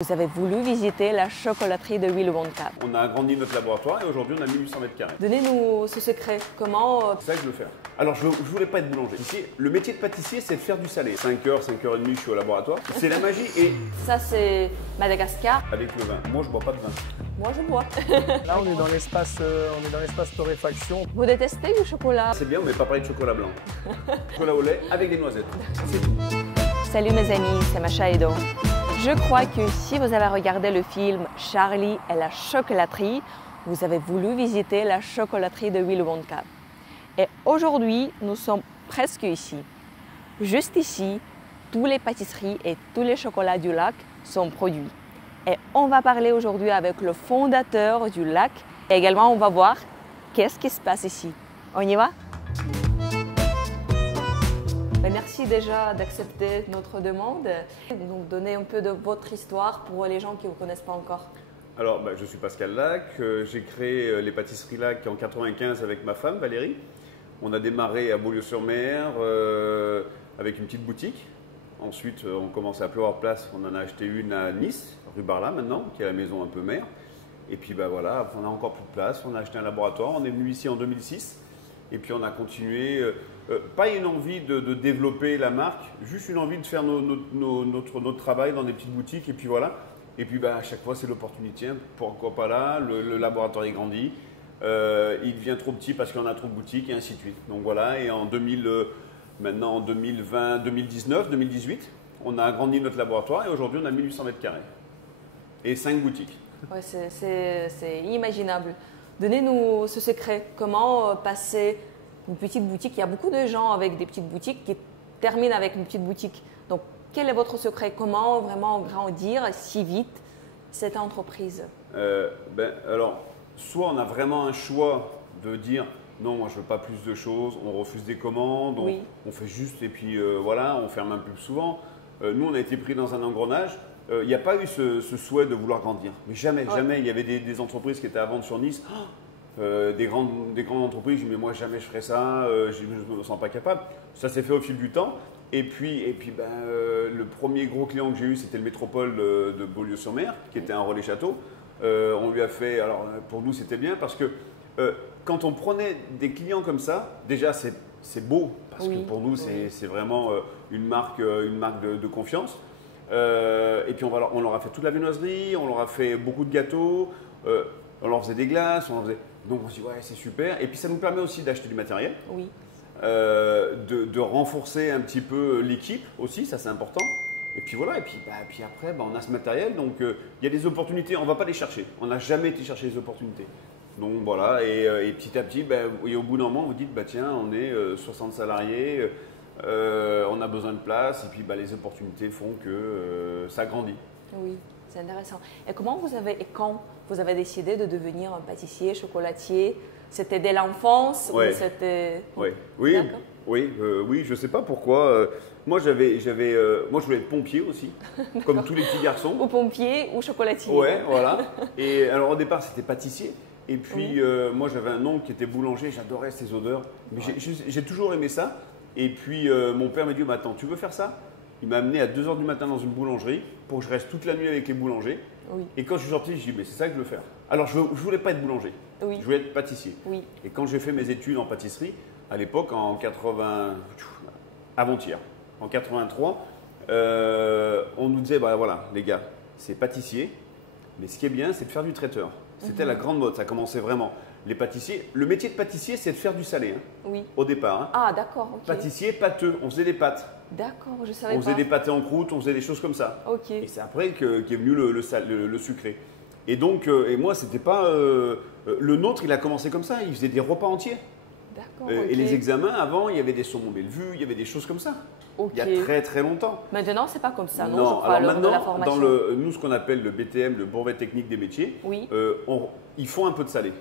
Vous avez voulu visiter la chocolaterie de Willebonne-Cap. On a agrandi notre laboratoire et aujourd'hui on a 1800 mètres carrés. Donnez-nous ce secret. Comment C'est ça que je veux faire. Alors je voulais pas être boulanger. Ici, le métier de pâtissier, c'est de faire du salé. 5h, 5h30, je suis au laboratoire. C'est la magie et Ça, c'est Madagascar. avec le vin. Moi, je bois pas de vin. Moi, je bois. Là, on est dans l'espace torréfaction. Vous détestez le chocolat? C'est bien, on n'est pas parlé de chocolat blanc. Chocolat au lait avec des noisettes. C'est tout. Salut mes amis, c'est Macha Edo. Je crois que si vous avez regardé le film Charlie et la chocolaterie, vous avez voulu visiter la chocolaterie de Willebonne-Cap. Et aujourd'hui, nous sommes presque ici. Juste ici, toutes les pâtisseries et tous les chocolats du lac sont produits. Et on va parler aujourd'hui avec le fondateur du lac. Et également, on va voir qu'est-ce qui se passe ici. On y va? Merci déjà d'accepter notre demande. Donc, donnez un peu de votre histoire pour les gens qui ne vous connaissent pas encore. Alors, je suis Pascal Lac. J'ai créé les pâtisseries Lac en 95 avec ma femme Valérie. On a démarré à Beaulieu-sur-Mer avec une petite boutique. Ensuite, on commence à Pleuvoir Place. On en a acheté une à Nice, rue Barla maintenant, qui est la maison un peu mère. Et puis voilà, on a encore plus de place. On a acheté un laboratoire. On est venu ici en 2006. Et puis on a continué. Pas une envie de développer la marque, juste une envie de faire notre travail dans des petites boutiques. Et puis voilà. Et puis à chaque fois, c'est l'opportunité. Pourquoi pas là? Le laboratoire est grandi. Il devient trop petit parce qu'on a trop de boutiques et ainsi de suite. Donc voilà. Et maintenant en 2020, 2019, 2018, on a agrandi notre laboratoire et aujourd'hui, on a 1800 mètres carrés et 5 boutiques. Ouais, c'est inimaginable. Donnez-nous ce secret. Comment passer une petite boutique? Il y a beaucoup de gens avec des petites boutiques qui terminent avec une petite boutique. Donc, quel est votre secret? Comment vraiment grandir si vite cette entreprise? Alors, soit on a vraiment un choix de dire non, moi je veux pas plus de choses, on refuse des commandes, Oui. on fait juste et puis voilà, on ferme un peu plus souvent. Nous, on a été pris dans un engrenage. Il n'y a pas eu ce souhait de vouloir grandir. Mais jamais, jamais. Il y avait des entreprises qui étaient à vendre sur Nice. Des grandes entreprises, je dis mais moi jamais je ferais ça, je ne me sens pas capable. Ça s'est fait au fil du temps. Et puis le premier gros client que j'ai eu, c'était le métropole de Beaulieu-sur-Mer, qui était un relais château. On lui a fait, alors pour nous c'était bien parce que quand on prenait des clients comme ça, déjà c'est beau parce que pour nous c'est vraiment une marque de confiance. Et puis on leur a fait toute la viennoiserie, on leur a fait beaucoup de gâteaux, on leur faisait des glaces, donc on se dit ouais c'est super. Et puis ça nous permet aussi d'acheter du matériel, Oui. de renforcer un petit peu l'équipe aussi, ça c'est important. Et puis voilà, et puis après on a ce matériel, donc il y a des opportunités, on ne va pas les chercher, on n'a jamais été chercher les opportunités. Donc voilà, et petit à petit, et au bout d'un moment vous dites tiens on est 60 salariés. On a besoin de place et puis les opportunités font que ça grandit. Oui, c'est intéressant. Et quand vous avez décidé de devenir un pâtissier, chocolatier? C'était dès l'enfance ou c'était… Oui, je ne sais pas pourquoi. Moi, je voulais être pompier aussi, comme tous les petits garçons. Ou pompier ou chocolatier. Ouais, voilà. Et alors au départ, c'était pâtissier. Et puis moi, j'avais un oncle qui était boulanger, j'adorais ces odeurs. Mais j'ai toujours aimé ça. Et puis mon père m'a dit attends, tu veux faire ça? Il m'a amené à 2h du matin dans une boulangerie pour que je reste toute la nuit avec les boulangers. Oui. Et quand je suis sorti, j'ai dit c'est ça que je veux faire. Alors je voulais pas être boulanger, je voulais être pâtissier. Oui. Et quand j'ai fait mes études en pâtisserie, à l'époque avant-hier, en 83, on nous disait voilà les gars, c'est pâtissier, mais ce qui est bien c'est de faire du traiteur. C'était la grande mode, ça commençait vraiment. Les pâtissiers, le métier de pâtissier, c'est de faire du salé, Oui. au départ. Hein. Ah, d'accord. Ok. Pâtissier, pâteux, on faisait des pâtes. D'accord, je savais On pas. faisait des pâtés en croûte, on faisait des choses comme ça. Ok. Et c'est après qu'est venu le sucré. Et donc, et moi, c'était pas. Le nôtre, il a commencé comme ça, il faisait des repas entiers. D'accord. Et les examens, avant, il y avait des saumons Bellevue, il y avait des choses comme ça. Ok. Il y a très très longtemps. Maintenant, c'est pas comme ça, non, je Non, crois, alors de la maintenant, formation. nous, ce qu'on appelle le BTM, le brevet technique des métiers, Oui. ils font un peu de salé.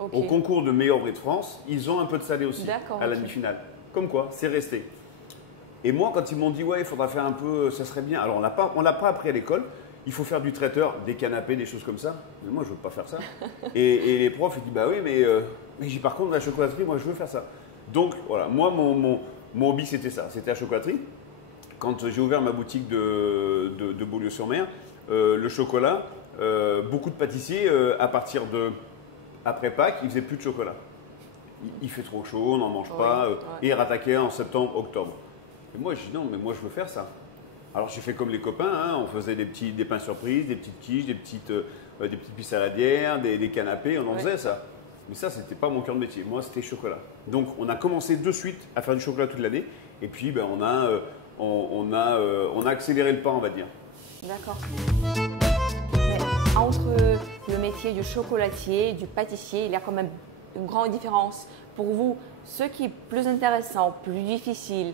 Ok. Au concours de meilleur ouvrier de France, ils ont un peu de salé aussi, D'accord, à la ok. demi-finale. Comme quoi, c'est resté. Et moi, quand ils m'ont dit, ouais, il faudra faire un peu, ça serait bien. Alors, on l'a pas appris à l'école. Il faut faire du traiteur, des canapés, des choses comme ça. Mais moi, je ne veux pas faire ça. et les profs, ils disent, oui, mais par contre, la chocolaterie, moi, je veux faire ça. Donc, voilà, moi, mon hobby, c'était ça. C'était la chocolaterie. Quand j'ai ouvert ma boutique de Beaulieu-sur-Mer, le chocolat, beaucoup de pâtissiers, à partir de après Pâques, ils faisaient plus de chocolat. Il fait trop chaud, on n'en mange pas, et ils rattaquaient en septembre, octobre. Et moi, je dis non, mais moi, je veux faire ça. Alors, j'ai fait comme les copains, hein, on faisait des pains surprises, des petites quiches, des petites pistes saladières, des canapés, on en faisait ça. Mais ça, c'était pas mon cœur de métier. Moi, c'était chocolat. Donc, on a commencé de suite à faire du chocolat toute l'année. Et puis, ben, on a accéléré le pas, on va dire. D'accord. Mais entre le métier du chocolatier et du pâtissier, il y a quand même une grande différence. Pour vous, ce qui est plus intéressant, plus difficile,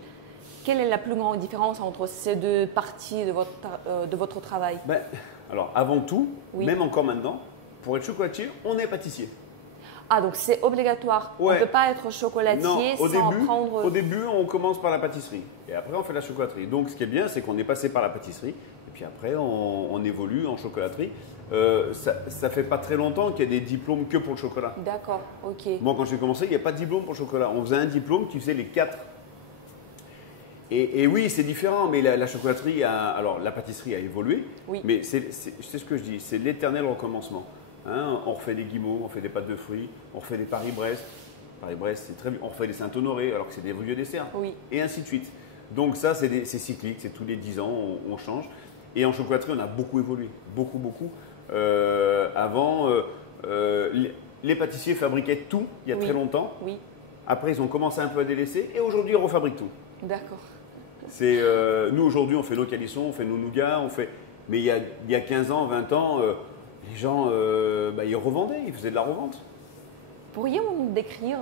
quelle est la plus grande différence entre ces deux parties de votre travail? Ben, alors, avant tout, même encore maintenant, pour être chocolatier, on est pâtissier. Ah, donc c'est obligatoire. On ne peut pas être chocolatier sans prendre… Au début, on commence par la pâtisserie. Et après, on fait la chocolaterie. Donc, ce qui est bien, c'est qu'on est passé par la pâtisserie. Et puis après, on évolue en chocolaterie. Ça fait pas très longtemps qu'il y a des diplômes que pour le chocolat. D'accord, ok. Moi, quand j'ai commencé, il n'y a pas de diplôme pour le chocolat. On faisait un diplôme qui faisait les 4. Et oui, c'est différent, mais la chocolaterie alors la pâtisserie a évolué, mais c'est ce que je dis, c'est l'éternel recommencement. Hein, on refait des guimauves, on fait des pâtes de fruits, on refait des Paris-Brest. Paris-Brest, c'est très bien. On refait des Saint-Honoré, alors que c'est des vieux desserts. Et ainsi de suite. Donc ça, c'est cyclique, c'est tous les 10 ans, on change. Et en chocolaterie, on a beaucoup évolué, beaucoup, beaucoup. Avant, les pâtissiers fabriquaient tout il y a très longtemps. Après, ils ont commencé un peu à délaisser et aujourd'hui, ils refabriquent tout. D'accord. Nous, aujourd'hui, on fait nos calissons, on fait nos nougats, mais il y a 15 ans, 20 ans, les gens, ils revendaient, ils faisaient de la revente. Pourriez-vous nous décrire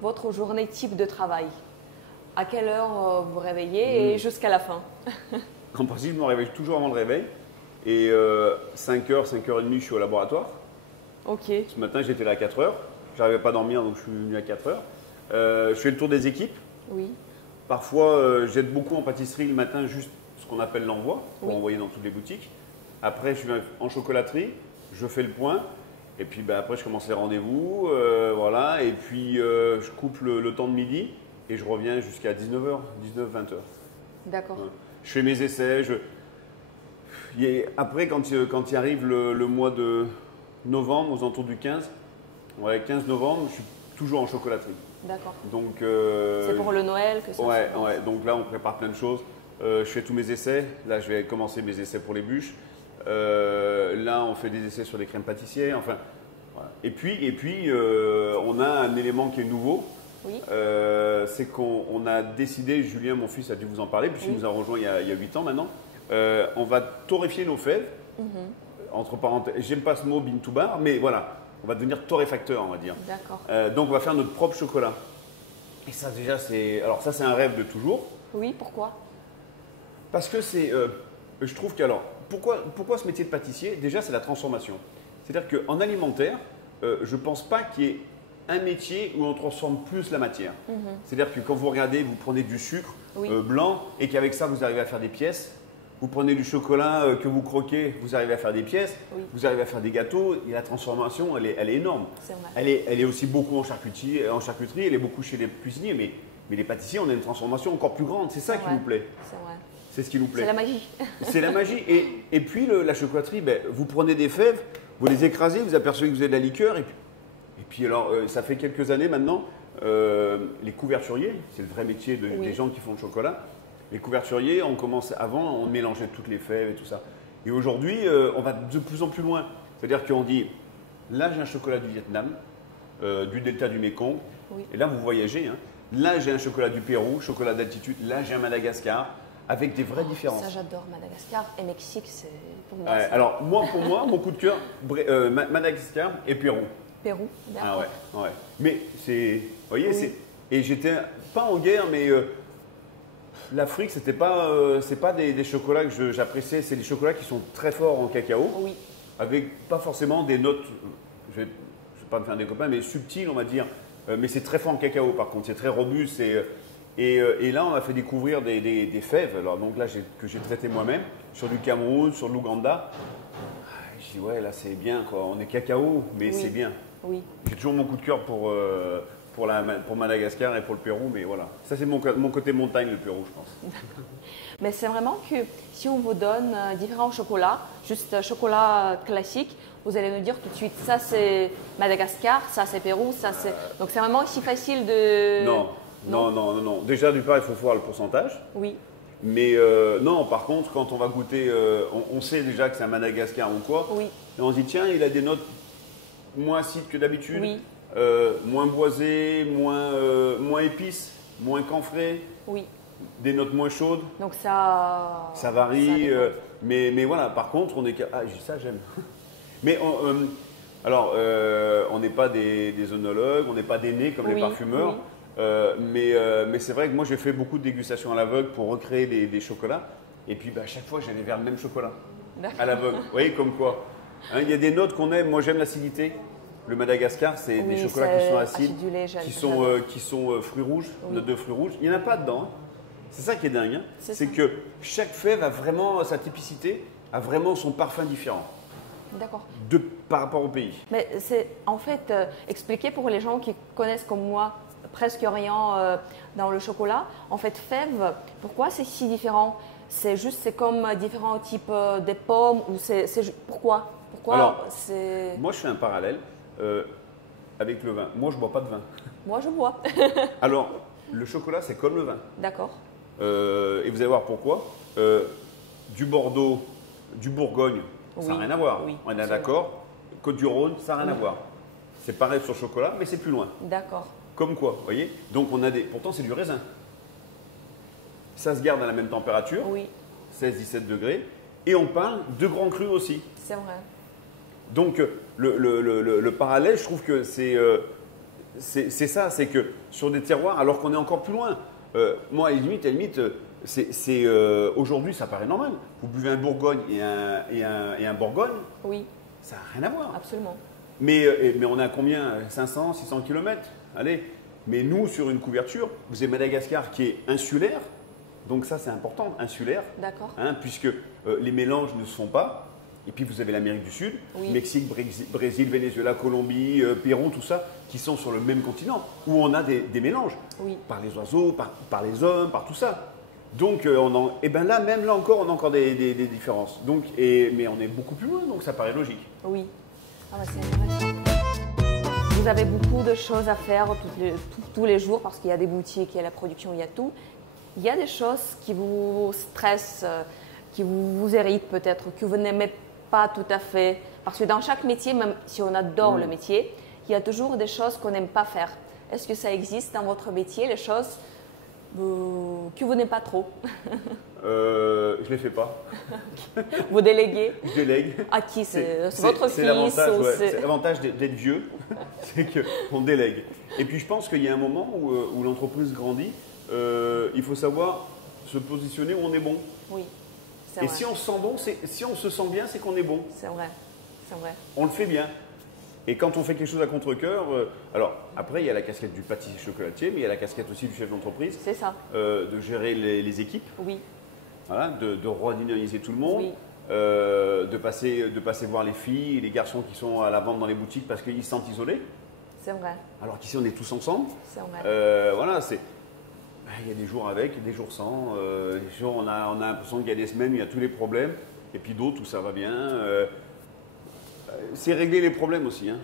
votre journée type de travail? À quelle heure vous réveillez et jusqu'à la fin? En principe, je me réveille toujours avant le réveil. Et 5h, 5h30, je suis au laboratoire. Ok. Ce matin, j'étais là à 4h. Je n'arrivais pas à dormir, donc je suis venu à 4h. Je fais le tour des équipes. Oui. Parfois, j'aide beaucoup en pâtisserie le matin, juste ce qu'on appelle l'envoi, pour envoyer dans toutes les boutiques. Après, je vais en chocolaterie, je fais le point. Et puis après, je commence les rendez-vous. Voilà. Et puis, je coupe le temps de midi et je reviens jusqu'à 19h, 19-20h. D'accord. Je fais mes essais. Après, quand il arrive le mois de novembre, aux alentours du 15 novembre, je suis toujours en chocolaterie. D'accord. Donc, c'est pour le Noël que ça ouais. Donc là, on prépare plein de choses. Je fais tous mes essais. Là, je vais commencer mes essais pour les bûches. Là, on fait des essais sur les crèmes pâtissières. Enfin, voilà. Et puis, on a un élément qui est nouveau. Oui. C'est qu'on a décidé, Julien, mon fils, a dû vous en parler, puisqu'il nous a rejoint il y a 8 ans maintenant. On va torréfier nos fèves. Entre parenthèses, j'aime pas ce mot bean to bar, mais voilà, on va devenir torréfacteur, on va dire. D'accord. Donc, on va faire notre propre chocolat. Et ça, déjà, c'est un rêve de toujours. Oui, pourquoi? Parce que je trouve pourquoi ce métier de pâtissier? Déjà, c'est la transformation. C'est-à-dire qu'en alimentaire, je ne pense pas qu'il y ait un métier où on transforme plus la matière. C'est-à-dire que quand vous regardez, vous prenez du sucre blanc et qu'avec ça, vous arrivez à faire des pièces. Vous prenez du chocolat que vous croquez, vous arrivez à faire des pièces. Vous arrivez à faire des gâteaux. Et la transformation, elle est énorme. C'est vrai. Elle est aussi beaucoup en charcuterie, elle est beaucoup chez les cuisiniers. Mais les pâtissiers, on a une transformation encore plus grande. C'est ça qui nous plaît. C'est vrai. C'est ce qui nous plaît. C'est la magie. C'est la magie. Et puis la chocolaterie, vous prenez des fèves, vous les écrasez, vous apercevez que vous avez de la liqueur. Et puis alors, ça fait quelques années maintenant, les couverturiers, c'est le vrai métier des gens qui font le chocolat. Les couverturiers, avant, on mélangeait toutes les fèves et tout ça. Et aujourd'hui, on va de plus en plus loin. C'est-à-dire qu'on dit, là j'ai un chocolat du Vietnam, du delta du Mékong. Et là, vous voyagez. Hein. Là, j'ai un chocolat du Pérou, chocolat d'altitude. Là, j'ai un Madagascar. Avec des vraies différences. Ça, j'adore Madagascar et Mexique, c'est pour moi. Alors, pour moi, mon coup de cœur, Madagascar et Pérou. Pérou, d'accord. Ah ouais. Mais vous voyez, et j'étais pas en guerre, mais l'Afrique, c'est pas des chocolats que j'appréciais, c'est des chocolats qui sont très forts en cacao. Oui. Avec pas forcément des notes, je vais pas me faire des copains, mais subtiles, on va dire. Mais c'est très fort en cacao, par contre, c'est très robuste. Et là, on m'a fait découvrir des fèves, donc là, que j'ai traité moi-même, sur du Cameroun, sur de l'Ouganda. Je dis, ouais, là, c'est bien, quoi. On est cacao, mais c'est bien. Oui. J'ai toujours mon coup de cœur pour pour Madagascar et pour le Pérou, mais voilà. Ça, c'est mon côté montagne, le Pérou, je pense. Mais c'est vraiment que si on vous donne différents chocolats, juste chocolat classique, vous allez nous dire tout de suite, ça c'est Madagascar, ça c'est Pérou, ça c'est… Donc c'est vraiment aussi facile de… Non. Déjà, du part, il faut voir le pourcentage. Oui, Mais non, par contre, quand on va goûter, on sait déjà que c'est un Madagascar ou quoi. oui, Et on se dit, tiens, il a des notes moins acides que d'habitude, oui, moins boisées, moins épices, moins camphrées, oui. des notes moins chaudes. Donc ça… Ça varie, ça dépend. mais voilà, par contre, on est… Ah, ça j'aime. Mais on n'est pas des œnologues, on n'est pas des nés comme les Oui, parfumeurs. oui. Mais c'est vrai que moi j'ai fait beaucoup de dégustations à l'aveugle pour recréer des chocolats. Et puis à chaque fois j'allais vers le même chocolat à l'aveugle. Vous voyez comme quoi. Hein, il y a des notes qu'on aime. Moi j'aime l'acidité. Le Madagascar, c'est des Oui, chocolats qui sont c'est acides, acidulé, qui sont fruits rouges, Oui. notes de fruits rouges. Il n'y en a pas dedans. Hein. C'est ça qui est dingue. Hein. C'est C'est ça. que chaque fève a vraiment sa typicité, a vraiment son parfum différent D'accord. par rapport au pays. Mais c'est en fait expliquer pour les gens qui connaissent comme moi presque rien dans le chocolat. En fait, fève, pourquoi c'est si différent? C'est comme différents types de pommes ou pourquoi? Pourquoi Alors, c'est… Moi, je fais un parallèle avec le vin. Moi, je ne bois pas de vin. Moi, je bois. Alors, le chocolat, c'est comme le vin. D'accord. Et vous allez voir pourquoi. Du Bordeaux, du Bourgogne, ça n'a Oui, rien à voir. oui, On est absolument. d'accord. Côte-du-Rhône, ça n'a rien à Oui. voir. C'est pareil sur le chocolat, mais c'est plus loin. D'accord. Comme quoi, vous voyez. Donc, pourtant, c'est du raisin. Ça se garde à la même température, Oui, 16-17 degrés. Et on parle de grands crus aussi. c'est vrai. Donc, le parallèle, je trouve que c'est ça, c'est que sur des terroirs, alors qu'on est encore plus loin, moi, à la limite, aujourd'hui, ça paraît normal. Vous buvez un Bourgogne et un Bourgogne, Oui, ça n'a rien à voir. absolument. Mais on est à combien 500, 600 km. Allez. Mais nous, sur une couverture, vous avez Madagascar qui est insulaire. Donc ça, c'est important, insulaire. D'accord. Hein, puisque les mélanges ne se font pas. Et puis vous avez l'Amérique du Sud, Oui. Mexique, Brésil, Venezuela, Colombie, Pérou, tout ça, qui sont sur le même continent, où on a des mélanges, Oui. par les oiseaux, par les hommes, par tout ça. Donc même là encore, on a encore des différences. Donc, mais on est beaucoup plus loin, donc ça paraît logique. Oui. Ah bah, c'est intéressant. Vous avez beaucoup de choses à faire tous les jours parce qu'il y a des boutiques, il y a la production, il y a tout. Il y a des choses qui vous stressent, qui vous irritent peut-être, que vous n'aimez pas tout à fait. Parce que dans chaque métier, même si on adore le métier, il y a toujours des choses qu'on n'aime pas faire. Est-ce que ça existe dans votre métier, les choses que vous n'aimez pas trop? Je ne les fais pas. Vous déléguez Je délègue. à qui? C'est votre fils l'avantage, ou ouais. c'est… C'est l'avantage d'être vieux, c'est qu'on délègue. Et puis je pense qu'il y a un moment où l'entreprise grandit, il faut savoir se positionner où on est bon. Oui, c'est Et vrai. si on se sent bon, si on se sent bien, c'est qu'on est bon. C'est vrai, c'est vrai. On le fait bien. Et quand on fait quelque chose à contre-cœur, alors après il y a la casquette du pâtissier chocolatier, mais il y a la casquette aussi du chef d'entreprise, C'est ça, de gérer les équipes, oui, voilà, de redynamiser tout le monde, Oui. de passer voir les filles et les garçons qui sont à la vente dans les boutiques parce qu'ils se sentent isolés, c'est vrai, alors qu'ici on est tous ensemble. c'est vrai. Voilà, il y a des jours avec, des jours sans. Des jours on a l'impression qu'il y a des semaines où il y a tous les problèmes, et puis d'autres où ça va bien. C'est régler les problèmes aussi. Hein.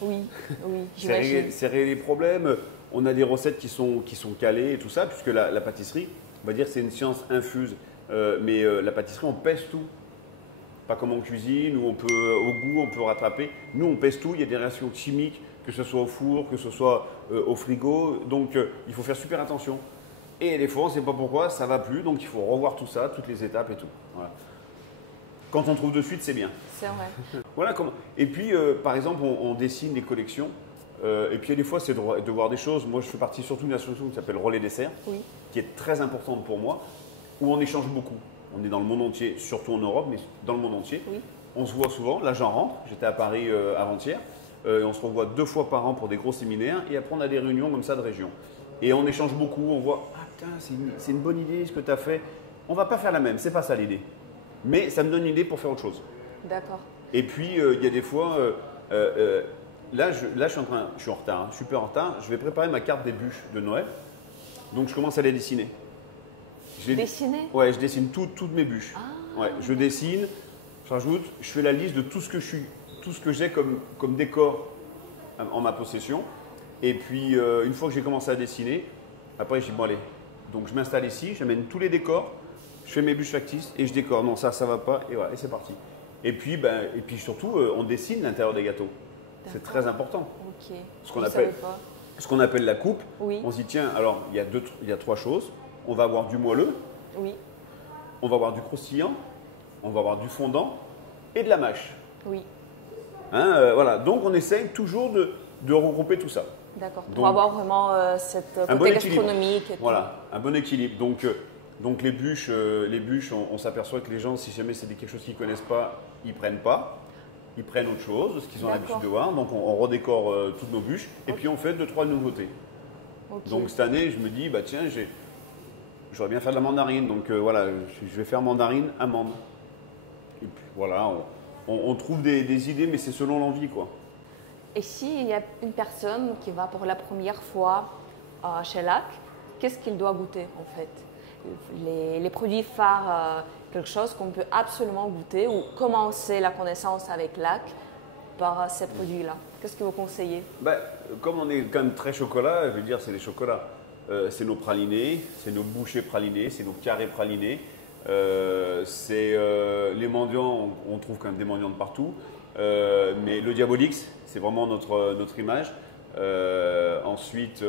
Oui, oui, j'imagine. C'est régler les problèmes. On a des recettes qui sont calées et tout ça, puisque la pâtisserie, on va dire c'est une science infuse. Mais la pâtisserie, on pèse tout. Pas comme en cuisine où on peut, au goût, on peut rattraper. Nous, on pèse tout. Il y a des réactions chimiques, que ce soit au four, que ce soit au frigo. Donc, il faut faire super attention. Et des fois, on ne sait pas pourquoi, ça ne va plus. Donc, il faut revoir tout ça, toutes les étapes et tout. Voilà. Quand on trouve de suite, c'est bien. C'est vrai. Voilà comment. Et puis, par exemple, on dessine des collections. Et puis, des fois, c'est de voir des choses. Moi, je fais partie surtout d'une association qui s'appelle Relais Dessert, Oui, qui est très importante pour moi, où on échange beaucoup. On est dans le monde entier, surtout en Europe, mais dans le monde entier. oui, On se voit souvent. Là, j'en rentre. J'étais à Paris avant-hier. Et on se revoit 2 fois par an pour des gros séminaires. Et après, on a des réunions comme ça de région. Et on échange beaucoup. On voit, ah putain, c'est une bonne idée ce que tu as fait. On va pas faire la même, c'est pas ça l'idée. Mais ça me donne une idée pour faire autre chose. d'accord. Et puis, il y a des fois, je suis en retard, hein, je suis peu en retard. Je vais préparer ma carte des bûches de Noël. Donc je commence à les dessiner. Dessiner? Ouais, je dessine toutes mes bûches. Ouais, je dessine, je rajoute, je fais la liste de tout ce que j'ai comme décor en ma possession. Et puis une fois que j'ai commencé à dessiner, après je dis bon allez, donc je m'installe ici, j'amène tous les décors, je fais mes bûches factices et je décore. Non, ça va pas, et voilà, et c'est parti. Et puis surtout, on dessine l'intérieur des gâteaux. C'est très important. Ok. Ce qu'on appelle la coupe. Oui. On se dit tiens, alors il y a trois choses. On va avoir du moelleux, Oui. on va avoir du croustillant, on va avoir du fondant et de la mâche. Oui. Hein, voilà. Donc on essaye toujours de regrouper tout ça. D'accord. Donc, Pour avoir vraiment cette un côté bon équilibre. gastronomique. Et tout. Voilà, un bon équilibre. Donc les bûches, on s'aperçoit que les gens, si jamais c'est quelque chose qu'ils ne connaissent pas, ils prennent pas. Ils prennent autre chose, ce qu'ils ont l'habitude de voir. Donc on redécore toutes nos bûches et puis on fait 2-3 nouveautés. Ok. Donc cette année, je me dis, bah tiens, j'aurais bien faire de la mandarine. Donc voilà, je vais faire mandarine, amande. Et puis voilà, on trouve des idées, mais c'est selon l'envie, quoi. Et s'il y a une personne qui va pour la première fois chez Lac, qu'est-ce qu'il doit goûter en fait? Les produits phares, quelque chose qu'on peut absolument goûter ou commencer la connaissance avec Lac par ces produits-là. Qu'est-ce que vous conseillez? Ben, comme on est quand même très chocolat, je veux dire, c'est les chocolats. C'est nos pralinés, c'est nos bouchées pralinés, c'est nos carrés pralinés. C'est les mendiants, on trouve quand même des mendiants de partout. Mais le Diabolix, c'est vraiment notre image. Ensuite,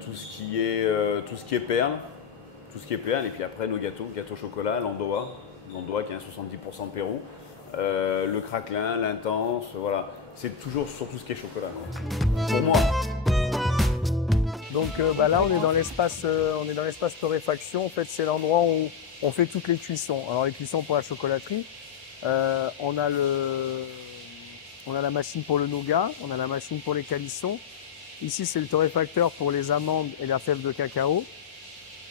tout ce qui est perles. Tout ce qui est perles. Et puis après, nos gâteaux chocolat, l'Andoa qui est un 70% de Pérou. Le craquelin, l'intense, voilà. C'est toujours sur tout ce qui est chocolat, quoi. Pour moi. Donc là, on est dans l'espace torréfaction. En fait, c'est l'endroit où on fait toutes les cuissons. Alors les cuissons pour la chocolaterie, on a la machine pour le nougat, on a la machine pour les calissons. Ici, c'est le torréfacteur pour les amandes et la fève de cacao.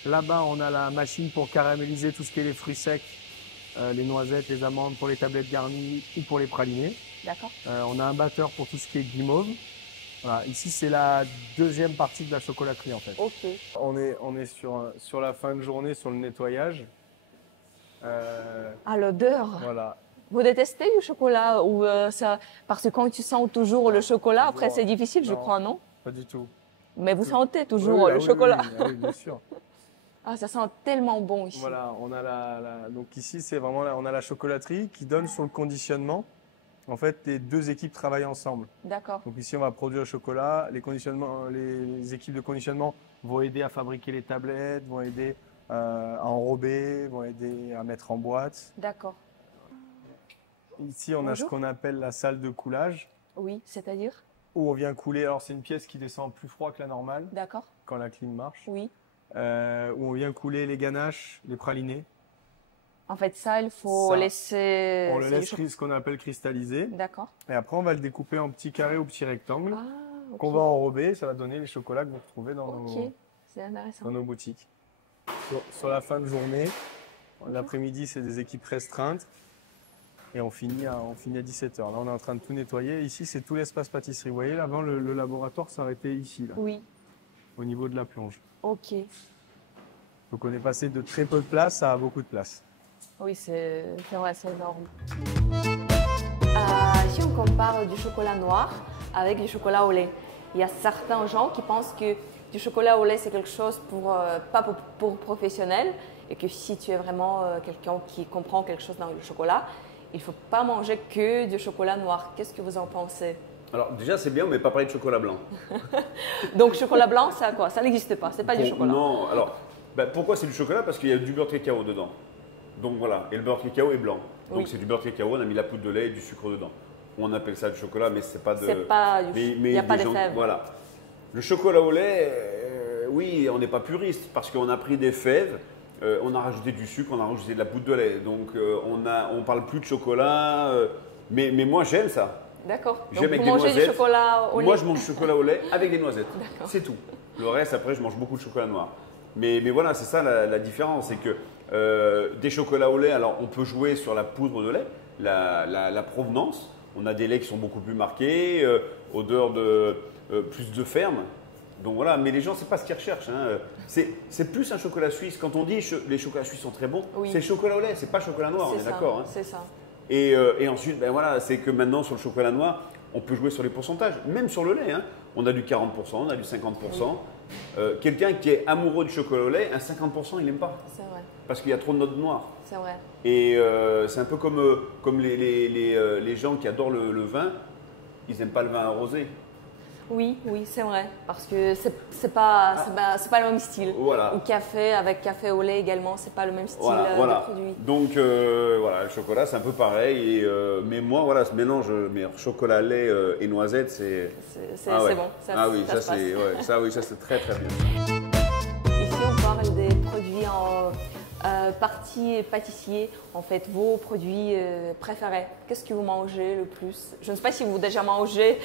Là-bas, on a la machine pour caraméliser tout ce qui est les fruits secs, les noisettes, les amandes pour les tablettes garnies ou pour les pralinés. D'accord. On a un batteur pour tout ce qui est guimauve. Voilà, ici, c'est la deuxième partie de la chocolaterie en fait. Ok. On est sur la fin de journée, sur le nettoyage. À l'odeur. Voilà. Vous détestez le chocolat ou ça, parce que quand tu sens toujours le chocolat, après Toujours. c'est difficile, je Non. crois, non? Pas du tout. Mais vous sentez toujours Oui, le oui, chocolat. oui, oui, bien sûr. Ah, ça sent tellement bon ici. Voilà, on a donc ici c'est vraiment on a la chocolaterie qui donne sur le conditionnement. En fait, les deux équipes travaillent ensemble. D'accord. Donc ici on va produire le chocolat, les équipes de conditionnement vont aider à fabriquer les tablettes, vont aider à enrober, vont aider à mettre en boîte. D'accord. Ici on a ce Bonjour. qu'on appelle la salle de coulage Oui, c'est-à-dire? où on vient couler. Alors c'est une pièce qui descend plus froid que la normale D'accord. quand la clim marche. Oui. Où on vient couler les ganaches, les pralinés. En fait, ça, il faut Ça, laisser. On le c'est laisse du ce qu'on appelle cristalliser. D'accord. Et après, on va le découper en petits carrés ou petits rectangles Ah, ok. qu'on va enrober. Ça va donner les chocolats que vous retrouvez dans, Ok, c'est intéressant. dans nos boutiques. Sur la fin de journée, l'après-midi, c'est des équipes restreintes. Et on finit à 17h. Là, on est en train de tout nettoyer. Ici, c'est tout l'espace pâtisserie. Vous voyez, avant, le laboratoire s'arrêtait ici, là, Oui, au niveau de la plonge. ok. Donc, on est passé de très peu de place à beaucoup de place. Oui, c'est vrai, c'est énorme. Si on compare du chocolat noir avec du chocolat au lait, il y a certains gens qui pensent que du chocolat au lait, c'est quelque chose pas pour professionnels et que si tu es vraiment quelqu'un qui comprend quelque chose dans le chocolat, il ne faut pas manger que du chocolat noir. Qu'est-ce que vous en pensez? Alors déjà, c'est bien, mais pas parler de chocolat blanc. Donc, chocolat blanc, ça quoi? Ça n'existe pas, c'est pas du chocolat. Non, alors, pourquoi c'est du chocolat? Parce qu'il y a du beurre de cacao dedans. Donc voilà, et le beurre de cacao est blanc. Donc Oui. c'est du beurre de cacao, on a mis la poudre de lait et du sucre dedans. On appelle ça du chocolat, mais c'est pas de. C'est pas du mais il n'y a pas des de gens- fèves. Voilà. Le chocolat au lait, oui, on n'est pas puriste parce qu'on a pris des fèves, on a rajouté du sucre, on a rajouté de la poudre de lait. Donc on parle plus de chocolat, mais moi j'aime ça. D'accord. Donc, J'aime avec vous des mangez du noisettes. chocolat au lait? Moi je mange du chocolat au lait avec des noisettes. C'est tout. Le reste, après, je mange beaucoup de chocolat noir. Mais voilà, c'est ça la différence. C'est que des chocolats au lait, alors on peut jouer sur la poudre de lait, la provenance. On a des laits qui sont beaucoup plus marqués, odeur de plus de ferme. Donc voilà, mais les gens, c'est pas ce qu'ils recherchent. Hein. C'est plus un chocolat suisse. Quand on dit les chocolats suisses sont très bons, Oui. c'est chocolat au lait, c'est pas chocolat noir, on est C'est ça, d'accord. Hein. c'est ça. Et ensuite, ben voilà, c'est que maintenant sur le chocolat noir, on peut jouer sur les pourcentages, même sur le lait. Hein. On a du 40%, on a du 50%. Quelqu'un qui est amoureux du chocolat au lait, un 50%, il n'aime pas. C'est vrai, Parce qu'il y a trop de notes noires. c'est vrai. Et c'est un peu comme les gens qui adorent le vin, ils n'aiment pas le vin arrosé. Oui, oui, c'est vrai. Parce que c'est pas le même style. Voilà. Ou café avec café au lait également, c'est pas le même style de produit. Donc voilà, le chocolat c'est un peu pareil. Mais moi voilà, ce mélange chocolat, lait et noisette, c'est C'est ouais. bon. Oui, ça se passe. ça c'est très très bien. Ici, on parle des produits en partie pâtissier. En fait, vos produits préférés. Qu'est-ce que vous mangez le plus? Je ne sais pas si vous déjà mangé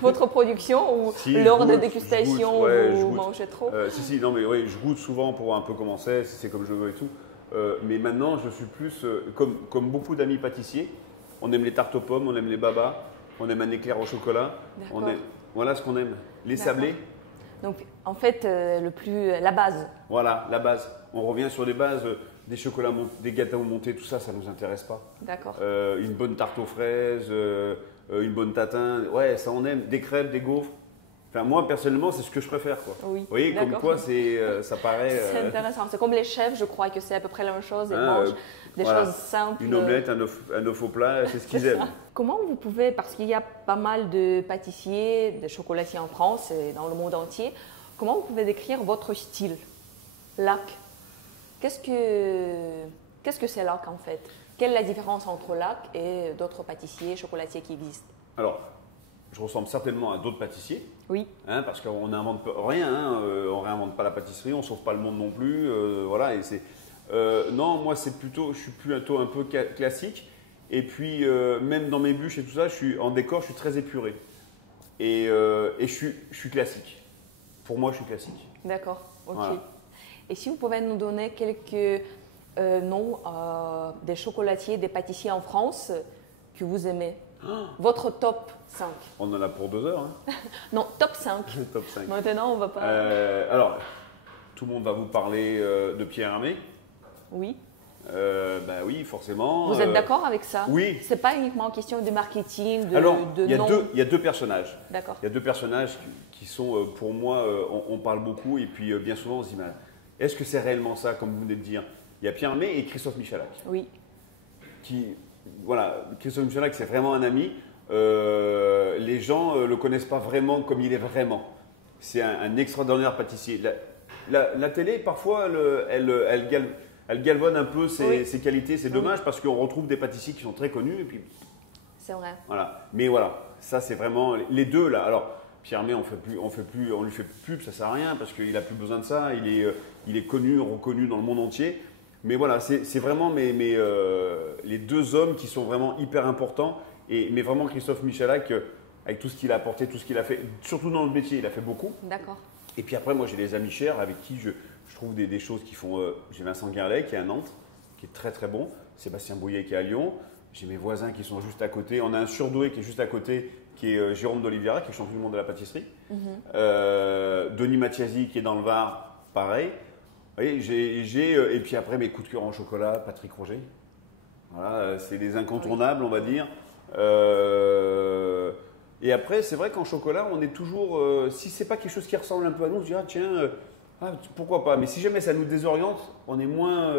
votre production ou Si, lors je de goûte, dégustation je vous goûte. mangez trop. Si, non mais oui, je goûte souvent pour un peu comment c'est, si c'est comme je veux et tout. Mais maintenant, je suis plus comme beaucoup d'amis pâtissiers. On aime les tartes aux pommes, on aime les babas, on aime un éclair au chocolat. D'accord. Voilà ce qu'on aime. Les D'accord. sablés. Donc, en fait, la base. Voilà, la base. On revient sur les bases, des chocolats, des gâteaux montés, tout ça, ça ne nous intéresse pas. D'accord. Une bonne tarte aux fraises, une bonne tatin, ouais, ça on aime. Des crêpes, des gaufres. Enfin, moi, personnellement, c'est ce que je préfère. Quoi. Oui, vous voyez, comme d'accord. quoi, ça paraît… C'est intéressant. C'est comme les chefs, je crois que c'est à peu près la même chose. Ils mangent des voilà. choses simples. Une omelette, un œuf au plat, c'est ce qu'ils aiment. Comment vous pouvez, parce qu'il y a pas mal de pâtissiers, de chocolatiers en France et dans le monde entier, comment vous pouvez décrire votre style, Lac? Qu'est-ce que c'est Lac en fait? Quelle est la différence entre Lac et d'autres pâtissiers, chocolatiers qui existent? Alors, je ressemble certainement à d'autres pâtissiers. Oui. Hein, parce qu'on n'invente rien, hein, on ne réinvente pas la pâtisserie, on ne sauve pas le monde non plus. Voilà, et non, moi, je suis plutôt un peu classique. Et puis, même dans mes bûches et tout ça, en décor, je suis très épuré. Et je suis classique. Pour moi, je suis classique. D'accord, ok. Voilà. Et si vous pouvez nous donner quelques noms des chocolatiers, des pâtissiers en France que vous aimez? Votre top 5. On en a pour 2 heures. Hein. Non, top 5. Top 5. Maintenant, on va pas… Alors, tout le monde va vous parler de Pierre Hermé. Oui. Ben oui, forcément. Vous êtes d'accord avec ça? Oui. C'est pas uniquement question de marketing, Alors, de il nom. y a deux personnages. D'accord. Il y a 2 personnages qui sont, pour moi, on parle beaucoup et puis bien souvent on se dit, est-ce que c'est réellement ça, comme vous venez de dire? Il y a Pierre Hermé et Christophe Michalak. Oui. Voilà, Christophe Michalak, c'est vraiment un ami. Les gens ne le connaissent pas vraiment comme il est vraiment. C'est un extraordinaire pâtissier. La télé, parfois, elle galvaude un peu ses qualités. C'est dommage parce qu'on retrouve des pâtissiers qui sont très connus. Et puis, C'est vrai. voilà. Mais voilà, ça c'est vraiment les deux là. Alors, Pierre Hermé, on lui fait plus pub, ça sert à rien parce qu'il a plus besoin de ça. Il est connu, reconnu dans le monde entier. Mais voilà, c'est vraiment les 2 hommes qui sont vraiment hyper importants. Mais vraiment Christophe Michalak, avec tout ce qu'il a apporté, tout ce qu'il a fait, surtout dans le métier, il a fait beaucoup. D'accord. Et puis après, moi j'ai des amis chers avec qui je trouve des choses qui font. J'ai Vincent Guerlet qui est à Nantes, qui est très très bon. Sébastien Bouillet qui est à Lyon. J'ai mes voisins qui sont juste à côté. On a un surdoué qui est juste à côté, qui est Jérôme d'Oliveira, qui est champion du monde de la pâtisserie. Denis Mathiasi qui est dans le Var, pareil. Vous voyez, et puis après mes coups de cœur en chocolat, Patrick Roger. Voilà, c'est des incontournables, on va dire. Et après, c'est vrai qu'en chocolat, on est toujours. Si c'est pas quelque chose qui ressemble un peu à nous, on se dit tiens, pourquoi pas. Mais si jamais ça nous désoriente, on est moins.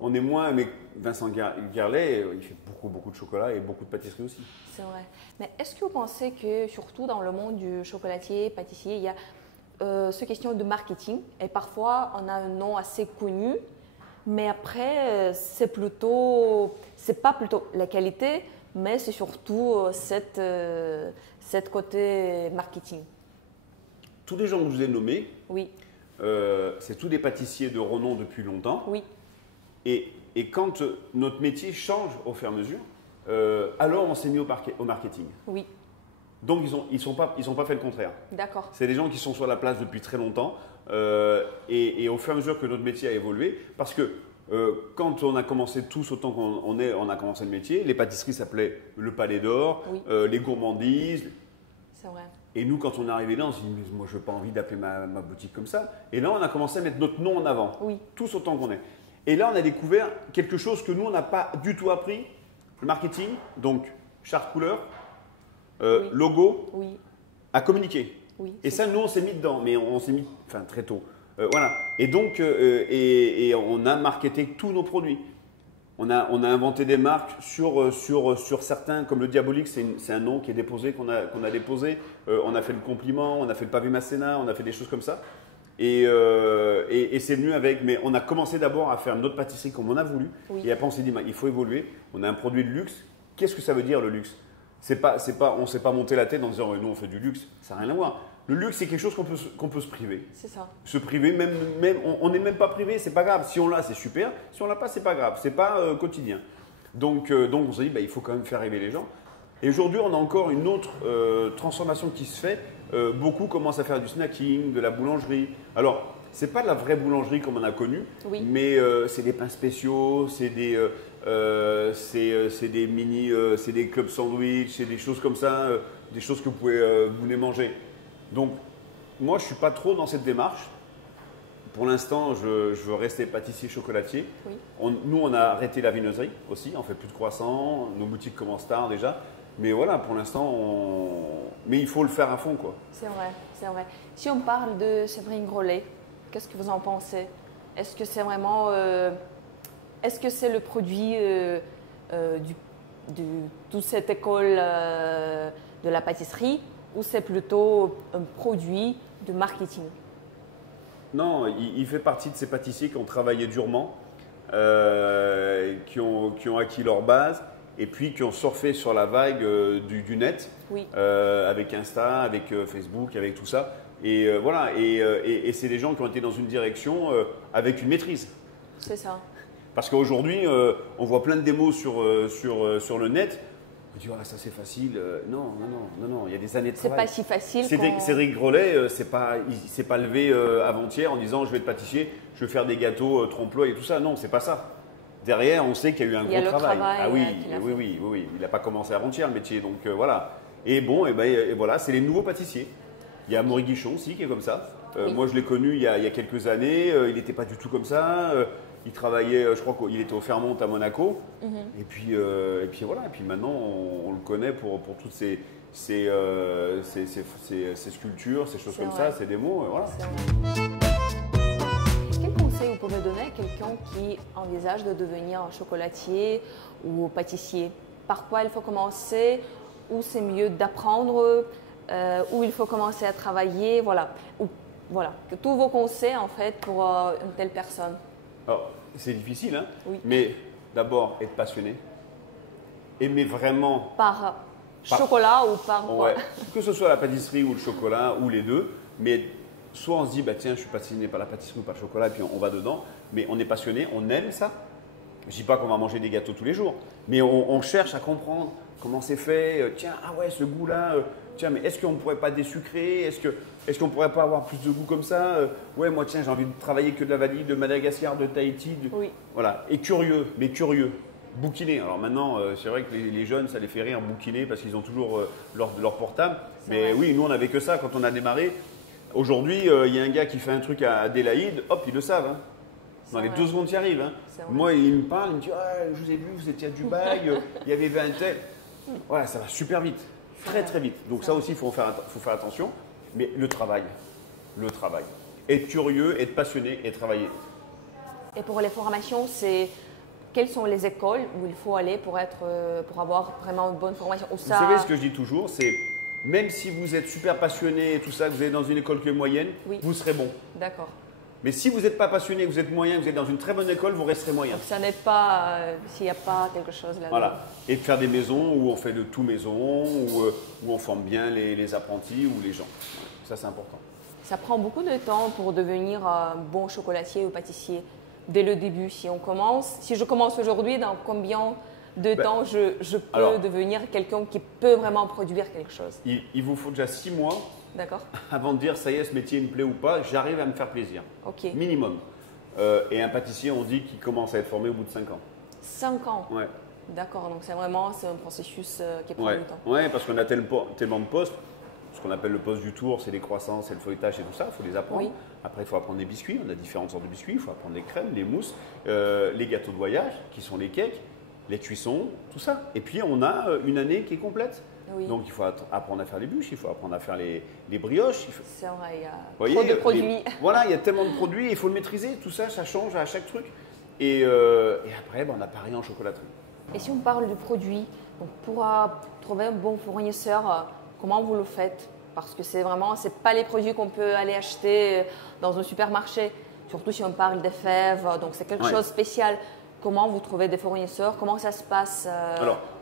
Mais Vincent Guerlet, il fait beaucoup de chocolat et beaucoup de pâtisserie aussi. C'est vrai. Mais est-ce que vous pensez que, surtout dans le monde du chocolatier, pâtissier, il y a ce question de marketing et parfois on a un nom assez connu, mais après c'est pas plutôt la qualité, mais c'est surtout cette côté marketing. Tous les gens que je vous ai nommés, Oui, c'est tous des pâtissiers de renom depuis longtemps. oui, Et quand notre métier change au fur et à mesure, alors on s'est mis au marketing. oui, Donc ils sont pas fait le contraire. d'accord. C'est des gens qui sont sur la place depuis très longtemps et au fur et à mesure que notre métier a évolué, parce que Quand on a commencé tous, autant on a commencé le métier, les pâtisseries s'appelaient le Palais d'Or, Oui. les gourmandises. C'est vrai. Et nous, quand on est arrivé là, on s'est dit, mais moi, je n'ai pas envie d'appeler ma boutique comme ça. Et là, on a commencé à mettre notre nom en avant, Oui. tous autant qu'on est. Et là, on a découvert quelque chose que nous, on n'a pas du tout appris, le marketing, donc charte couleur, Oui. logo, Oui. à communiquer. Oui. Et c'est ça, nous, on s'est mis dedans, mais on s'est mis très tôt. Voilà. Et donc, et on a marketé tous nos produits. On a inventé des marques sur certains, comme le Diabolique, c'est un nom qui est déposé, qu'on a déposé. On a fait le compliment, on a fait le pavé Masséna, on a fait des choses comme ça. Et c'est venu avec, mais on a commencé d'abord à faire notre pâtisserie comme on a voulu. Oui. Et après, on s'est dit, il faut évoluer. On a un produit de luxe. Qu'est-ce que ça veut dire le luxe? On ne s'est pas monté la tête en disant, nous, on fait du luxe. Ça n'a rien à voir. Le luxe, c'est quelque chose qu'on peut se priver. C'est ça. Se priver, même on n'est même pas privé, c'est pas grave. Si on l'a, c'est super. Si on l'a pas, c'est pas grave. C'est pas quotidien. Donc on s'est dit, il faut quand même faire rêver les gens. Et aujourd'hui, on a encore une autre transformation qui se fait. Beaucoup commencent à faire du snacking, de la boulangerie. Alors, c'est pas de la vraie boulangerie comme on a connu, Oui. mais c'est des pains spéciaux, c'est des mini, c'est des clubs sandwich, c'est des choses comme ça, des choses que vous venez manger. Donc, moi, je ne suis pas trop dans cette démarche. Pour l'instant, je veux rester pâtissier chocolatier. Oui. Nous, on a arrêté la viennoiserie aussi. On ne fait plus de croissants. Nos boutiques commencent tard déjà. Mais voilà, pour l'instant, mais il faut le faire à fond, quoi. C'est vrai, c'est vrai. Si on parle de Séverine Grolet, qu'est-ce que vous en pensez? Est-ce que c'est vraiment… est-ce que c'est le produit de toute cette école de la pâtisserie ou c'est plutôt un produit de marketing? Non, il fait partie de ces pâtissiers qui ont travaillé durement, qui ont acquis leur base et puis qui ont surfé sur la vague du net, Oui. avec Insta, avec Facebook, avec tout ça. Et voilà, et c'est des gens qui ont été dans une direction avec une maîtrise. C'est ça. Parce qu'aujourd'hui, on voit plein de démos sur le net. On dit, ça c'est facile. Non, il y a des années de C'est travail. pas si facile. Cédric Grolet, il s'est pas levé avant-hier en disant je vais être pâtissier, je vais faire des gâteaux trompe-l'œil et tout ça. Non, c'est pas ça. Derrière, on sait qu'il y a eu un gros travail. Ah oui, oui. Il n'a pas commencé avant-hier le métier. Donc voilà. Et bon, et voilà, c'est les nouveaux pâtissiers. Il y a Maury Guichon aussi qui est comme ça. Oui. Moi, je l'ai connu il y a quelques années. Il n'était pas du tout comme ça. Il travaillait, je crois qu'il était au Fairmont à Monaco. Et puis voilà. Et puis maintenant, on le connaît pour toutes ces sculptures, ces choses C'est comme vrai. ça, ces démos. Voilà. C'est vrai. Quel conseil vous pouvez donner à quelqu'un qui envisage de devenir chocolatier ou pâtissier? Par quoi il faut commencer? Où c'est mieux d'apprendre? Où il faut commencer à travailler? Voilà. Voilà. Que tous vos conseils en fait pour une telle personne. Alors, c'est difficile, hein, Oui. mais d'abord, être passionné. Aimer vraiment. Par chocolat ou par quoi? Ouais, que ce soit la pâtisserie ou le chocolat ou les deux, mais soit on se dit, tiens, je suis passionné par la pâtisserie ou par le chocolat, et puis on va dedans, mais on est passionné, on aime ça. Je ne dis pas qu'on va manger des gâteaux tous les jours, mais on cherche à comprendre comment c'est fait. Tiens, ah ouais, ce goût-là, tiens, mais est-ce qu'on ne pourrait pas désucrer? Est-ce qu'on ne pourrait pas avoir plus de goût comme ça? Ouais, moi, tiens, j'ai envie de travailler que de la vanille, de Madagascar, de Tahiti. Oui. Voilà, et curieux, mais curieux. Bouquiner. Alors maintenant, c'est vrai que les jeunes, ça les fait rire, bouquiner, parce qu'ils ont toujours leur portable. Mais vrai. oui, nous, on n'avait que ça quand on a démarré. Aujourd'hui, il y a un gars qui fait un truc à Adélaïde, hop, ils le savent. Hein. Dans les vrai. 2 secondes, tu y arrives. Hein. Moi, il me parle, il me dit, je vous ai vu, vous étiez à Dubaï, il y avait 20 tels. Voilà, ça va super vite, très très vite. Donc ça aussi, il faut faire attention. Mais le travail. Être curieux, être passionné et travailler. Et pour les formations, quelles sont les écoles où il faut aller pour avoir vraiment une bonne formation? Vous savez ce que je dis toujours, c'est même si vous êtes super passionné et tout ça, que vous êtes dans une école qui est moyenne, Oui. vous serez bon. D'accord. Mais si vous n'êtes pas passionné, que vous êtes moyen, que vous êtes dans une très bonne école, vous resterez moyen. Donc ça n'aide pas s'il n'y a pas quelque chose là-dedans. Voilà. Et de faire des maisons où on fait de tout maison, où on forme bien les apprentis ou les gens. Ça, c'est important. Ça prend beaucoup de temps pour devenir un bon chocolatier ou pâtissier dès le début. Si je commence aujourd'hui, dans combien de temps je peux devenir quelqu'un qui peut vraiment produire quelque chose? Il vous faut déjà 6 mois D'accord. avant de dire ça y est, ce métier me plaît ou pas, j'arrive à me faire plaisir. Ok. Minimum. Et un pâtissier, on dit qu'il commence à être formé au bout de 5 ans. 5 ans. Ouais. D'accord, donc c'est un processus qui prend Ouais. du temps. Ouais, parce qu'on a tellement de postes. Ce qu'on appelle le poste du tour, c'est les croissants, c'est le feuilletage et tout ça, il faut les apprendre. Oui. Après, il faut apprendre les biscuits, on a différentes sortes de biscuits, il faut apprendre les crèmes, les mousses, les gâteaux de voyage, qui sont les cakes, les cuissons, tout ça. Et puis, on a une année qui est complète. Oui. Donc, il faut apprendre à faire les bûches, il faut apprendre à faire les brioches. C'est vrai, il y a Vous trop voyez, de produits. Voilà, il y a tellement de produits, il faut le maîtriser, tout ça, ça change à chaque truc. Et après, on a pareil en chocolaterie. Et si on parle du produit, donc pour trouver un bon fournisseur, comment vous le faites? Parce que c'est pas les produits qu'on peut aller acheter dans un supermarché, surtout si on parle des fèves, donc c'est quelque chose de spécial. Comment vous trouvez des fournisseurs? Comment ça se passe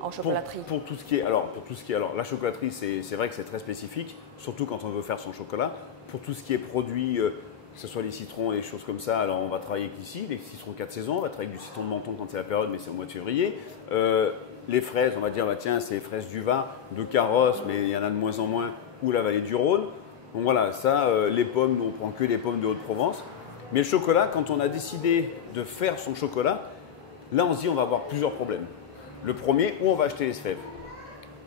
en chocolaterie? Pour tout ce qui est, alors la chocolaterie, c'est vrai que c'est très spécifique, surtout quand on veut faire son chocolat. Pour tout ce qui est produit, que ce soit les citrons et les choses comme ça, alors on va travailler avec ici, les citrons 4 saisons, on va travailler avec du citron de Menton quand c'est la période, mais c'est au mois de février. Les fraises, on va dire, bah, tiens, c'est les fraises du Var, de Carrosse, mais il y en a de moins en moins, ou la vallée du Rhône. Donc voilà, ça, les pommes, nous on prend que les pommes de Haute-Provence. Mais le chocolat, quand on a décidé de faire son chocolat, là on se dit on va avoir plusieurs problèmes. Le premier, où on va acheter les fèves?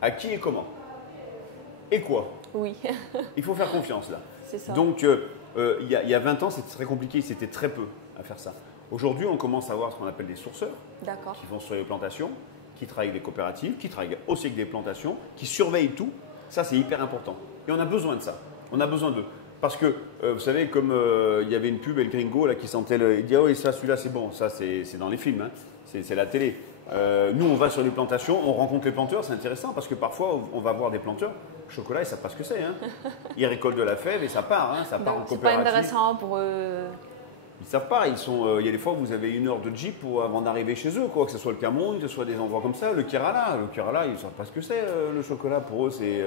À qui et comment? Et quoi? Oui, Il faut faire confiance là. c'est ça. Donc il y a 20 ans, c'était très compliqué, c'était très peu à faire ça. Aujourd'hui, on commence à avoir ce qu'on appelle des sourceurs D'accord. qui vont sur les plantations, qui travaillent avec des coopératives, qui travaillent aussi avec des plantations, qui surveillent tout. Ça, c'est hyper important. Et on a besoin de ça. On a besoin d'eux. Parce que, vous savez, comme il y avait une pub, El Gringo, là, qui sentait il dit, ah oui, ça, celui-là, c'est bon. Ça, c'est dans les films, hein. C'est la télé. Nous, on va sur les plantations, on rencontre les planteurs, c'est intéressant parce que parfois, on va voir des planteurs. Le chocolat, ils ne savent pas ce que c'est. Hein. Ils récoltent de la fève et ça part. Hein. Ça part en Donc c'est pas coopérative. intéressant pour eux. Ils ne savent pas. Il y a des fois où vous avez 1 heure de jeep avant d'arriver chez eux, quoi. Que ce soit le Cameroun, que ce soit des endroits comme ça. Le Kerala, ils ne savent pas ce que c'est, le chocolat. Pour eux, c'est.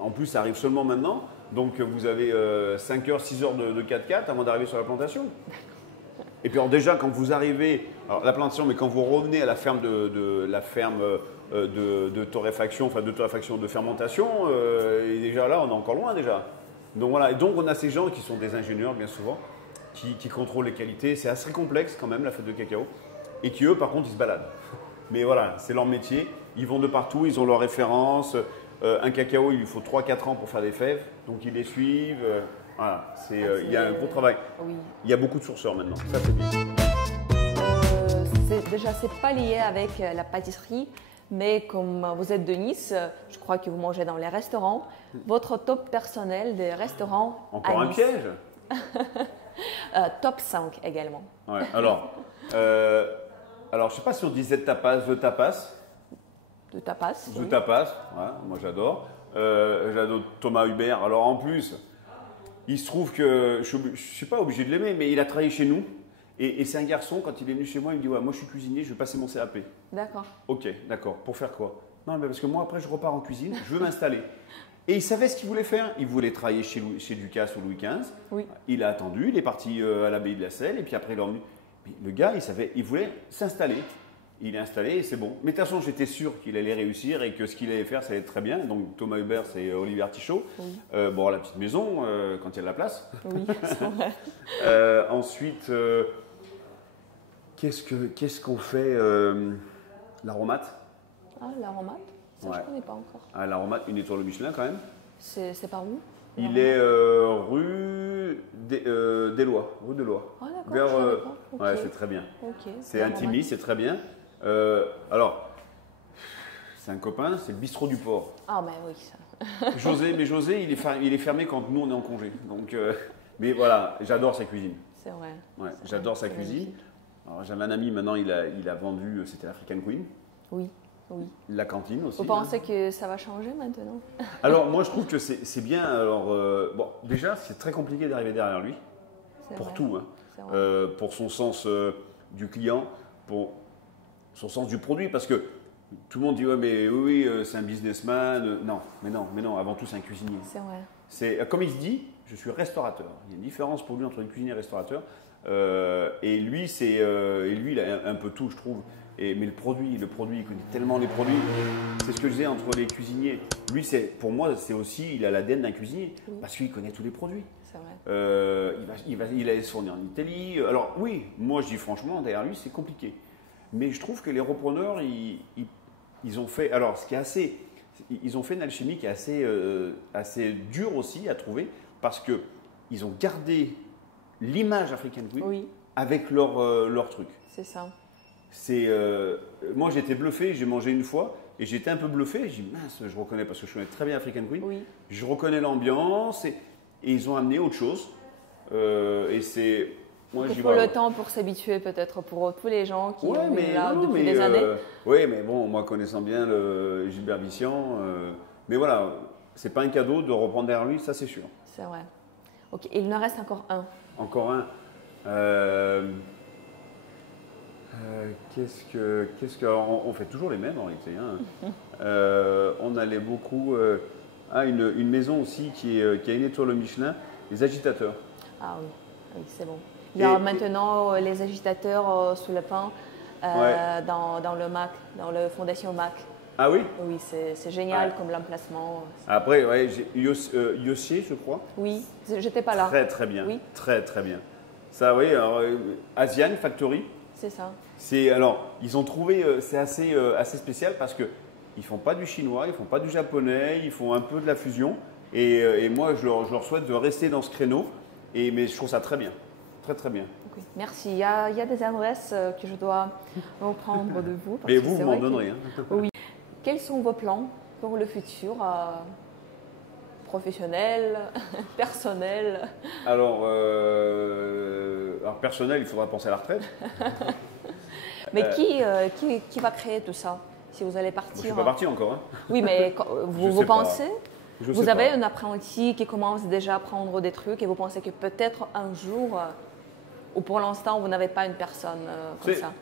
En plus, ça arrive seulement maintenant. Donc, vous avez 5 heures, 6 heures de 4x4 avant d'arriver sur la plantation. Et puis, alors, déjà, quand vous arrivez. Alors, la plantation, mais quand vous revenez à la ferme de torréfaction, enfin de torréfaction, de fermentation, et déjà là, on est encore loin déjà. Donc voilà, et donc on a ces gens qui sont des ingénieurs bien souvent, qui contrôlent les qualités. C'est assez complexe quand même la fête de cacao, et qui eux par contre ils se baladent. Mais voilà, c'est leur métier, ils vont de partout, ils ont leurs références. Un cacao, il lui faut 3-4 ans pour faire des fèves, donc ils les suivent. Voilà, il y a un gros travail. Oui. Il y a beaucoup de sourceurs maintenant, ça c'est bien. Déjà, c'est pas lié avec la pâtisserie, mais comme vous êtes de Nice, je crois que vous mangez dans les restaurants. Votre top personnel des restaurants Encore à un Nice. piège? Top 5 également. Ouais, alors, je ne sais pas si on disait tapas, the tapas. De tapas. The oui. tapas, ouais, moi j'adore. J'adore Thomas Hubert. Alors en plus, il se trouve que je ne suis pas obligé de l'aimer, mais il a travaillé chez nous. Et c'est un garçon, quand il est venu chez moi, il me dit ouais, moi je suis cuisinier, je vais passer mon CAP. D'accord. Ok, d'accord. Pour faire quoi? Non, mais parce que moi après je repars en cuisine, je veux m'installer. Et il savait ce qu'il voulait faire. Il voulait travailler chez Ducasse ou Louis XV. Oui. Il a attendu, il est parti à l'abbaye de la Selle, et puis après il est revenu. Mais le gars, il voulait s'installer. Il est installé et c'est bon. Mais de toute façon, j'étais sûr qu'il allait réussir et que ce qu'il allait faire, ça allait être très bien. Donc Thomas Hubert, c'est Olivier Artichaut. Oui. Bon, la petite maison, quand il y a de la place. Oui, c'est vrai. Ensuite, qu'est-ce qu'on fait L'aromate. Ah, l'aromate, ça Ouais. je ne connais pas encore. Ah, l'aromate, une étoile au Michelin quand même. C'est par où? Il est rue des Lois, rue de Lois. Ah d'accord, Vers, je savais pas. Ok. Ouais, c'est très bien. Ok. C'est L'aromate. intimiste, c'est très bien. Alors, c'est un copain, c'est le bistrot du port. Ah ben oui, ça. José, il est fermé quand nous on est en congé. Donc, mais voilà, j'adore sa cuisine. C'est vrai. Ouais, C'est j'adore vrai, sa c'est cuisine. magnifique. Alors, j'avais un ami, maintenant il a vendu, c'était l'African Queen, Oui, oui. la cantine aussi. Vous pensez que ça va changer maintenant? Alors, moi je trouve que c'est bien. Alors, bon, déjà, c'est très compliqué d'arriver derrière lui, C'est pour vrai. tout. Hein. C'est vrai. Pour son sens du client, pour son sens du produit, parce que tout le monde dit ouais mais oui, c'est un businessman. Non, mais non, avant tout c'est un cuisinier. C'est vrai. C'est comme il se dit, je suis restaurateur. Il y a une différence pour lui entre une cuisinier et un restaurateur. Et lui il a un peu tout, je trouve. Mais le produit, il connaît tellement les produits. C'est ce que je disais entre les cuisiniers. Lui, pour moi, c'est aussi, il a l'ADN d'un cuisinier parce qu'il connaît tous les produits. c'est vrai. Il allait se fournir en Italie. Alors oui, moi je dis franchement, derrière lui, c'est compliqué. Mais je trouve que les repreneurs, ils ont fait. Alors, ce qui est assez. Ils ont fait une alchimie qui est assez dure aussi à trouver parce qu'ils ont gardé l'image African Queen Oui, avec leur truc. c'est ça. Moi, j'étais bluffé, j'ai mangé une fois et j'étais un peu bluffé. J'ai dit, mince, je reconnais parce que je connais très bien African Queen. Oui. Je reconnais l'ambiance et ils ont amené autre chose. Et c'est. Moi, Il j'y faut vais. le temps pour s'habituer peut-être pour tous les gens qui Ouais, vivent là non, depuis mais, des années. oui, mais bon, moi connaissant bien le Gilbert Vician, mais voilà, c'est pas un cadeau de reprendre derrière lui, ça c'est sûr. C'est vrai. Ok, il en reste encore un. Encore un. Alors, on fait toujours les mêmes en réalité. Hein. On allait beaucoup à une maison aussi qui a une étoile au Michelin, les agitateurs. Ah oui, oui, c'est bon. Il y a maintenant les agitateurs sous le pain dans le MAC, dans la fondation MAC. Ah oui. Oui, c'est génial comme l'emplacement. Après, ouais, Yossier, je crois. Oui, j'étais pas là. Très très bien. Oui. Très très bien. Ça, oui. Alors, Asian Factory. C'est ça. Alors, ils ont trouvé, c'est assez spécial parce que ils font pas du chinois, ils font pas du japonais, ils font un peu de la fusion. Et moi, je leur souhaite de rester dans ce créneau. Mais je trouve ça très bien, très très bien. Okay. Merci. Il y a des adresses que je dois reprendre de vous. Mais vous m'en donnerez. Hein. Oui. Quels sont vos plans pour le futur professionnel, personnel? Alors, personnel, il faudra penser à la retraite. Mais qui va créer tout ça si vous allez partir? Je ne suis pas parti encore. Hein. Oui, mais vous pensez? Vous avez un apprenti qui commence déjà à prendre des trucs et vous pensez que peut-être un jour, ou pour l'instant, vous n'avez pas une personne comme ça?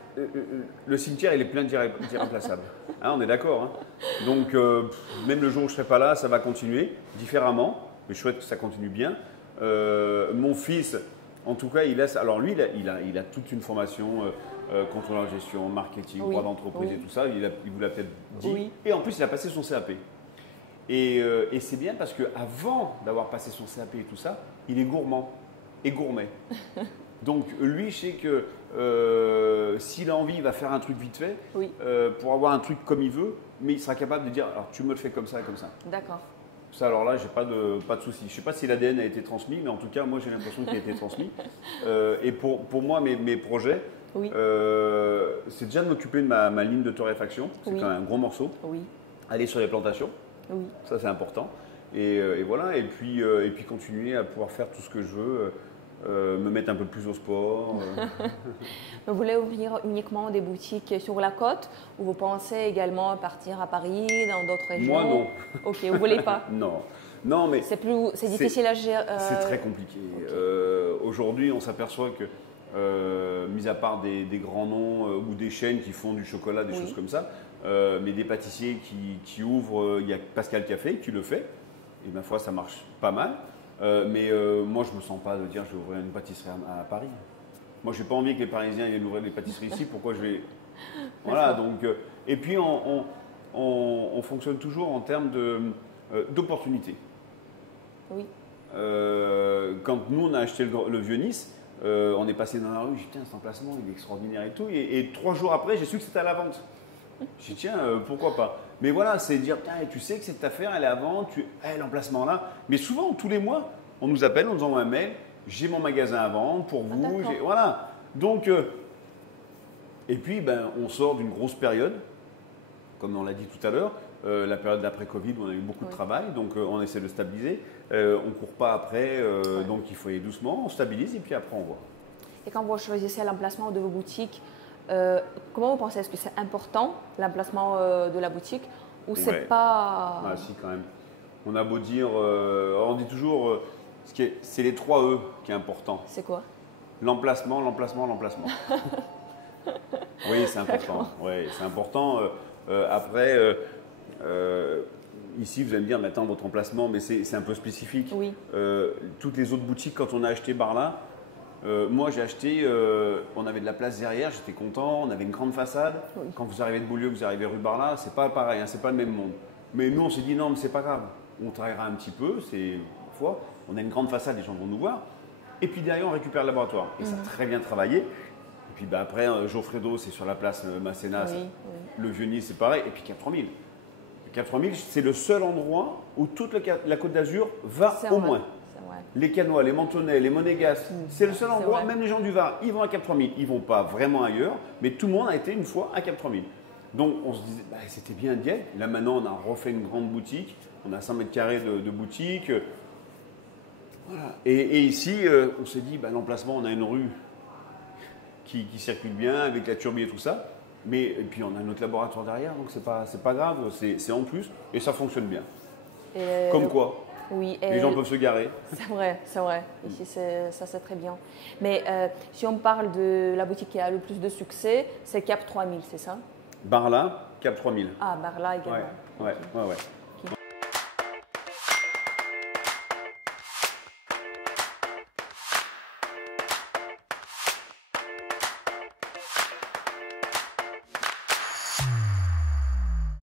Le cimetière, il est plein d'irremplaçables. Hein, on est d'accord. Hein. Donc, même le jour où je ne serai pas là, ça va continuer différemment. Mais je souhaite que ça continue bien. Mon fils, en tout cas, alors lui, il a toute une formation contrôleur de gestion, marketing, droit d'entreprise et tout ça. Il vous l'a peut-être dit. Oui. Et en plus, il a passé son CAP. Et c'est bien parce qu'avant d'avoir passé son CAP et tout ça, il est gourmand et gourmet. Donc lui, je sais que s'il a envie, il va faire un truc vite fait pour avoir un truc comme il veut, mais il sera capable de dire alors tu me le fais comme ça et comme ça. D'accord. Ça, alors là, j'ai pas de souci. Je ne sais pas si l'ADN a été transmis, mais en tout cas, moi, j'ai l'impression qu'il a été transmis. Et pour moi, mes projets, c'est déjà de m'occuper de ma ligne de torréfaction. C'est quand même un gros morceau. Oui. Aller sur les plantations. Oui. Ça, c'est important. Et voilà. Et puis continuer à pouvoir faire tout ce que je veux. Me mettre un peu plus au sport. Vous voulez ouvrir uniquement des boutiques sur la côte ou vous pensez également partir à Paris, dans d'autres régions? Moi, non. Ok, vous ne voulez pas? Non, mais c'est difficile à gérer. C'est très compliqué. Okay. Aujourd'hui, on s'aperçoit que, mis à part des grands noms ou des chaînes qui font du chocolat, des choses comme ça, mais des pâtissiers qui ouvrent, il y a Pascal Café qui le fait, et ma foi, ça marche pas mal. Mais moi, je ne me sens pas de dire je vais ouvrir une pâtisserie à Paris. Moi, je n'ai pas envie que les Parisiens viennent ouvrir des pâtisseries ici. Pourquoi je vais. Voilà, donc. Et puis, on fonctionne toujours en termes d'opportunités. Oui. Quand nous, on a acheté le Vieux Nice, on est passé dans la rue, j'ai dit tiens, cet emplacement, il est extraordinaire et tout. Et 3 jours après, j'ai su que c'était à la vente. J'ai dit tiens, pourquoi pas. Mais voilà, c'est dire, tu sais que cette affaire, elle est à vendre, l'emplacement là. Mais souvent, tous les mois, on nous appelle, on nous envoie un mail, j'ai mon magasin à vendre pour vous. Voilà. Donc, et puis, on sort d'une grosse période, comme on l'a dit tout à l'heure, la période d'après-Covid où on a eu beaucoup de travail, donc on essaie de stabiliser. On ne court pas après, donc il faut y aller doucement, on stabilise et puis après on voit. Et quand vous choisissez l'emplacement de vos boutiques, comment vous pensez? Est-ce que c'est important l'emplacement de la boutique ou c'est pas… Ah si, quand même. On a beau dire, on dit toujours, c'est les 3 E qui est important. C'est quoi? L'emplacement, l'emplacement, l'emplacement. Oui, c'est important. Oui, c'est important. Après, ici, vous allez me dire, mais attends, votre emplacement, mais c'est un peu spécifique. Oui. Toutes les autres boutiques, quand on a acheté Barla, moi j'ai acheté, on avait de la place derrière, j'étais content, on avait une grande façade. Oui. Quand vous arrivez de Beaulieu, vous arrivez rue Barla, c'est pas pareil, hein, c'est pas le même monde. Mais nous, on s'est dit, non, mais c'est pas grave, on travaillera un petit peu, c'est une fois. On a une grande façade, les gens vont nous voir. Et puis derrière, on récupère le laboratoire. Et ça a très bien travaillé. Et puis après, Geoffredo, c'est sur la place Masséna. Oui, Le Vieux-Nice, c'est pareil. Et puis Cap 3000. Cap 3000, c'est le seul endroit où toute la Côte d'Azur va au moins. Les Canois, les Mentonnais, les Monégasques, c'est le seul endroit, même les gens du Var, ils vont à Cap 3000. Ils ne vont pas vraiment ailleurs, mais tout le monde a été une fois à Cap 3000. Donc on se disait, c'était bien d'y être. Là maintenant, on a refait une grande boutique. On a 100 mètres carrés de boutique. Voilà. Et ici, on s'est dit, l'emplacement, on a une rue qui circule bien avec la turbie et tout ça. Et puis on a notre laboratoire derrière, donc c'est pas grave, c'est en plus et ça fonctionne bien. Comme quoi, oui, les gens peuvent se garer. C'est vrai. Ici, ça c'est très bien. Mais si on parle de la boutique qui a le plus de succès, c'est Cap 3000, c'est ça? Barla, Cap 3000. Ah, Barla également. Ouais.